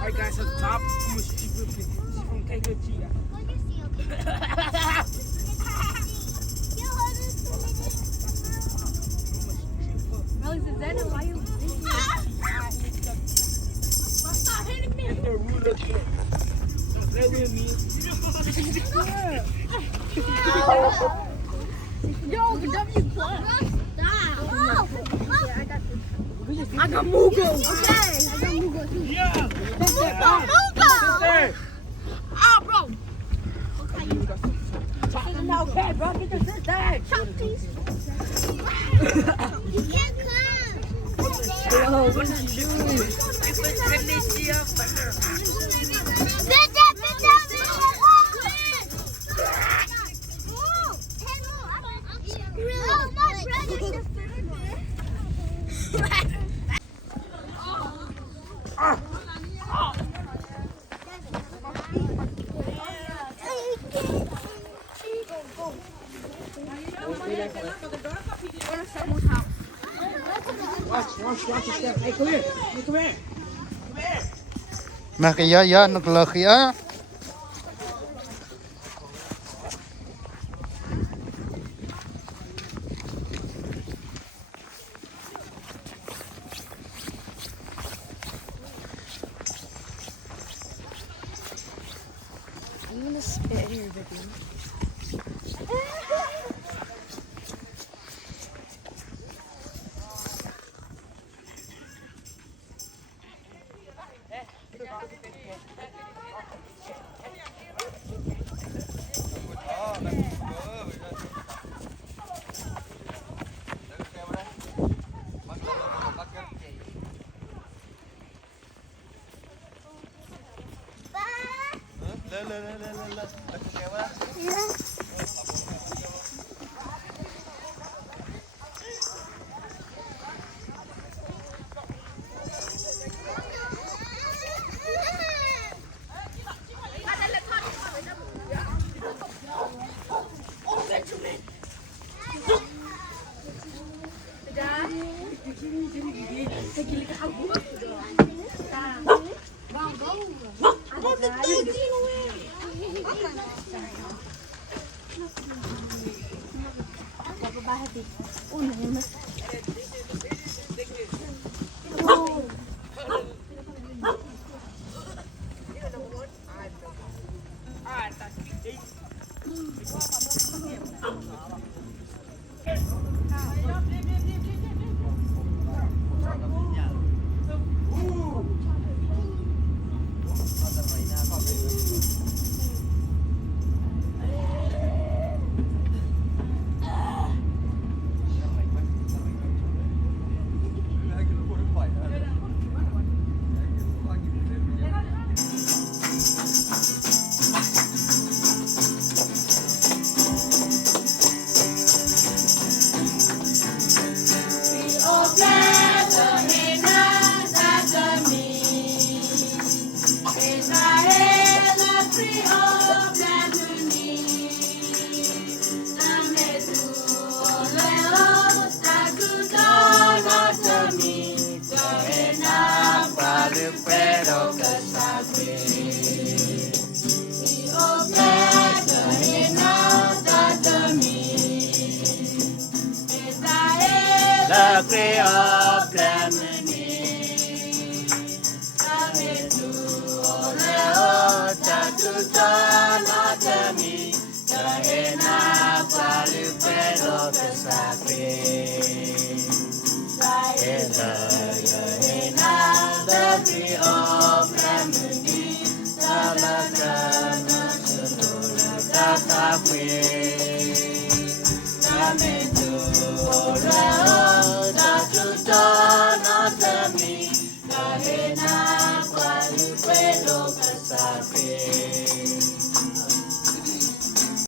Alright guys, at the top, she from KKG. Alexander, why you? Stop hitting me! Get the ruler shit. Don't play with me. Yo, W plus. I got Mugo. Okay, I got Mugo too. Yeah. Mugo. Ah, bro. Okay, bro, get your shit back. You can't come. Yo, what are you doing? Let me see your finger. Watch your step. Hey, come here. Hey, come here. Come here. Makia ya naglakia. I'm gonna spit in your video. La Creo Plemini. Tata